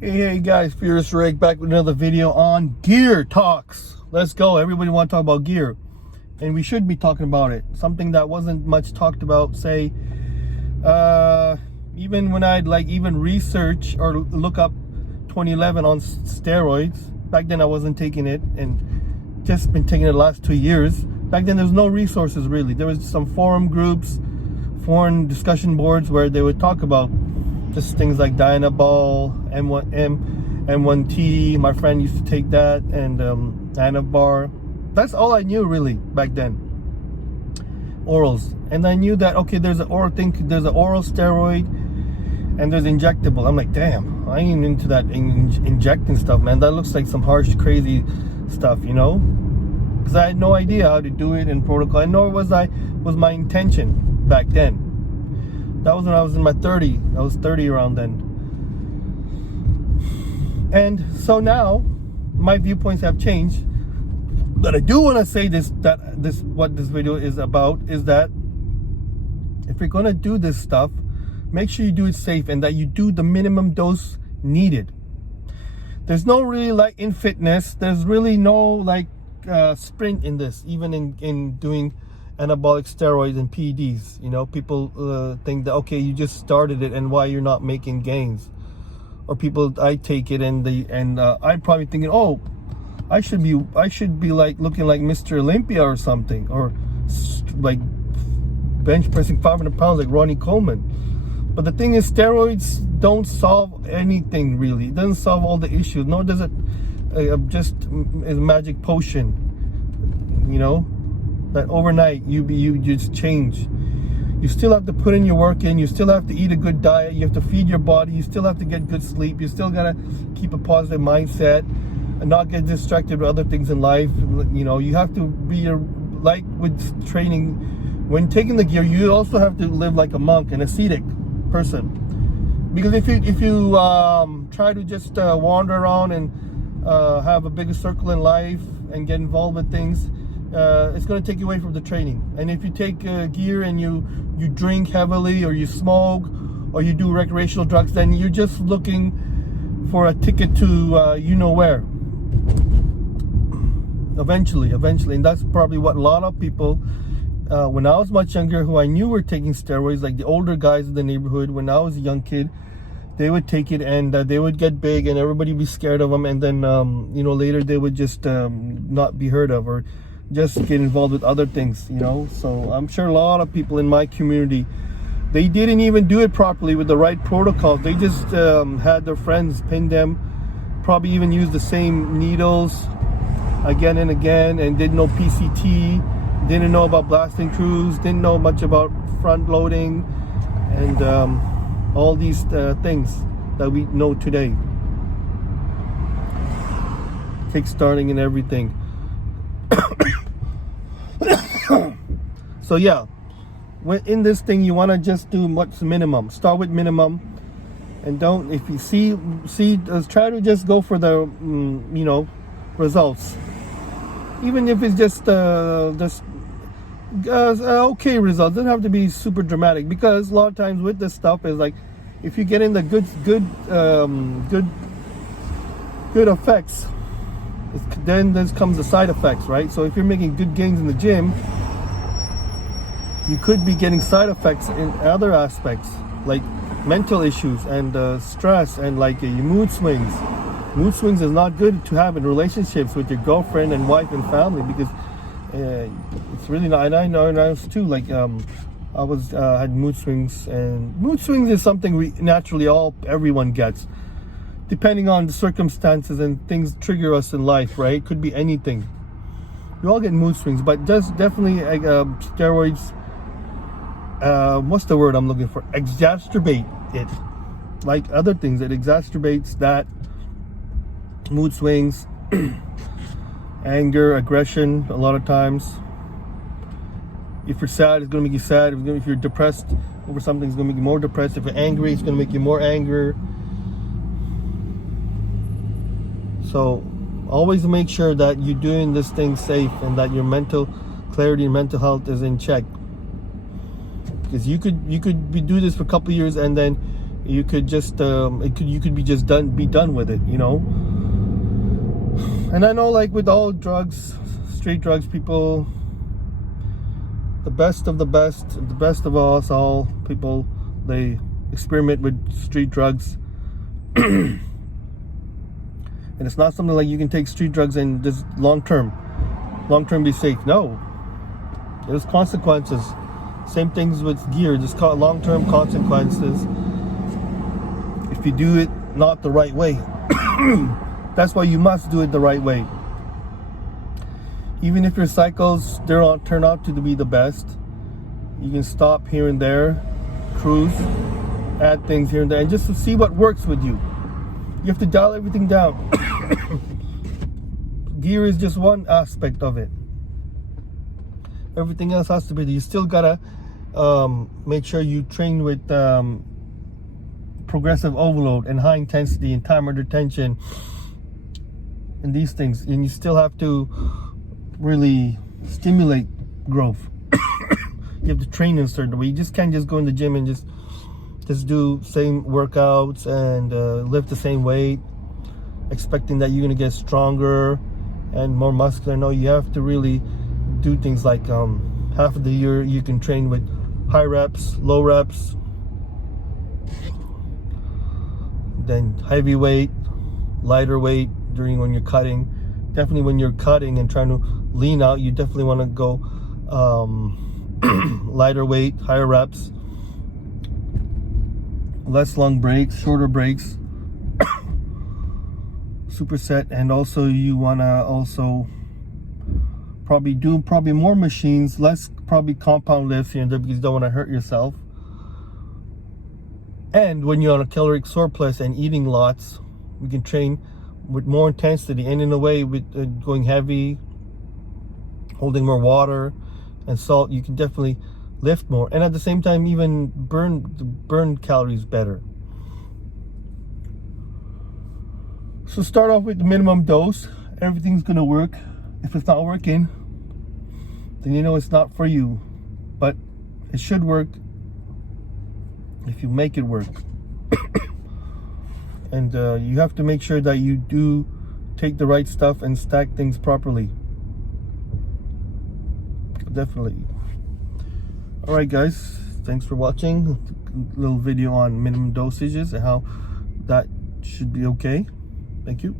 Hey guys, Fierce Rick back with another video on gear talks. Let's go. Everybody want to talk about gear, and we should be talking about it. Something that wasn't much talked about, say, even when I'd even research or look up 2011 on steroids. Back then I wasn't taking it, and just been taking it the last 2 years. Back then there was no resources really. There was some forum groups, foreign discussion boards where they would talk about just things like Dianabol, M1T. My friend used to take that, and Anabar. That's all I knew really back then. Orals, and I knew that okay, there's an oral thing. There's an oral steroid, and there's injectable. I'm like, damn, I ain't into that injecting stuff, man. That looks like some harsh, crazy stuff, you know? Because I had no idea how to do it in protocol, and nor was my intention back then. That was when I was in my 30s. I was 30 around then. And so now, my viewpoints have changed. But I do want to say what this video is about is that if you're going to do this stuff, make sure you do it safe and that you do the minimum dose needed. There's no really in fitness, there's really no sprint in this, even in doing anabolic steroids and PEDs. You know, people think that okay, you just started it and why you're not making gains. Or people, I take it and I'm probably thinking, oh, I should be looking like Mr. Olympia or something, or like bench pressing 500 pounds like Ronnie Coleman. But the thing is, steroids don't solve anything really. It doesn't solve all the issues, nor does it just a magic potion, you know, that overnight you just change. You still have to put in your work in. You still have to eat a good diet. You have to feed your body. You still have to get good sleep. You still gotta keep a positive mindset and not get distracted with other things in life. You know, you have to be like with training. When taking the gear, you also have to live like a monk, an ascetic person. Because if you try to just wander around and have a bigger circle in life and get involved with things, it's going to take you away from the training. And if you take gear and you drink heavily, or you smoke, or you do recreational drugs, then you're just looking for a ticket to you know where. Eventually, and that's probably what a lot of people, when I was much younger, who I knew were taking steroids, like the older guys in the neighborhood, when I was a young kid, they would take it and they would get big and everybody would be scared of them, and then you know, later they would just not be heard of, or just get involved with other things, you know. So I'm sure a lot of people in my community, they didn't even do it properly with the right protocols. They just had their friends pin them, probably even used the same needles again and again, and didn't know PCT, didn't know about blasting crews, didn't know much about front loading, and all these things that we know today, kickstarting and everything. So yeah, in this thing you want to just do what's minimum. Start with minimum, and don't, if you see try to just go for the you know, results, even if it's just okay results. Doesn't have to be super dramatic, because a lot of times with this stuff is like, if you get in the good effects, then there comes the side effects, right? So if you're making good gains in the gym, you could be getting side effects in other aspects, like mental issues and stress, and like your mood swings. Mood swings is not good to have in relationships with your girlfriend and wife and family, because it's really not. And I know too, like I was had mood swings, and mood swings is something we naturally everyone gets, depending on the circumstances and things trigger us in life, right? Could be anything. We all get mood swings, but just definitely steroids, what's the word I'm looking for? Exacerbate it. Like other things, it exacerbates that. Mood swings, anger, aggression, a lot of times. If you're sad, it's going to make you sad. If you're depressed over something, it's going to make you more depressed. If you're angry, it's going to make you more angry. So always make sure that you're doing this thing safe, and that your mental clarity and mental health is in check. Because you could do this for a couple of years, and then You could just you could be just done with it, you know. And I know, like with all drugs, street drugs, people, the best of the best of us all people, they experiment with street drugs. And it's not something like you can take street drugs and just long term be safe. No, there's consequences. Same things with gear. Just long-term consequences if you do it not the right way. That's why you must do it the right way. Even if your cycles turn out to be the best, you can stop here and there, cruise, add things here and there, and just to see what works with you. You have to dial everything down. Gear is just one aspect of it. Everything else has to be. You still gotta make sure you train with progressive overload and high intensity and time under tension and these things. And you still have to really stimulate growth. You have to train in a certain way. You just can't just go in the gym and just do same workouts and lift the same weight, expecting that you're gonna get stronger and more muscular. No, you have to really do things like half of the year you can train with high reps, low reps, then heavy weight, lighter weight during when you're cutting. Definitely when you're cutting and trying to lean out, you definitely want to go lighter weight, higher reps, less long breaks, shorter breaks, superset. And also you want to also probably do more machines, less probably compound lifts here and there, because you don't want to hurt yourself. And when you're on a caloric surplus and eating lots, you can train with more intensity, and in a way with going heavy, holding more water and salt, you can definitely lift more, and at the same time even burn calories better. So start off with the minimum dose. Everything's gonna work. If it's not working, then you know it's not for you, but it should work if you make it work. And you have to make sure that you do take the right stuff and stack things properly. Definitely. All right, guys, thanks for watching. A little video on minimum dosages and how that should be okay. Thank you.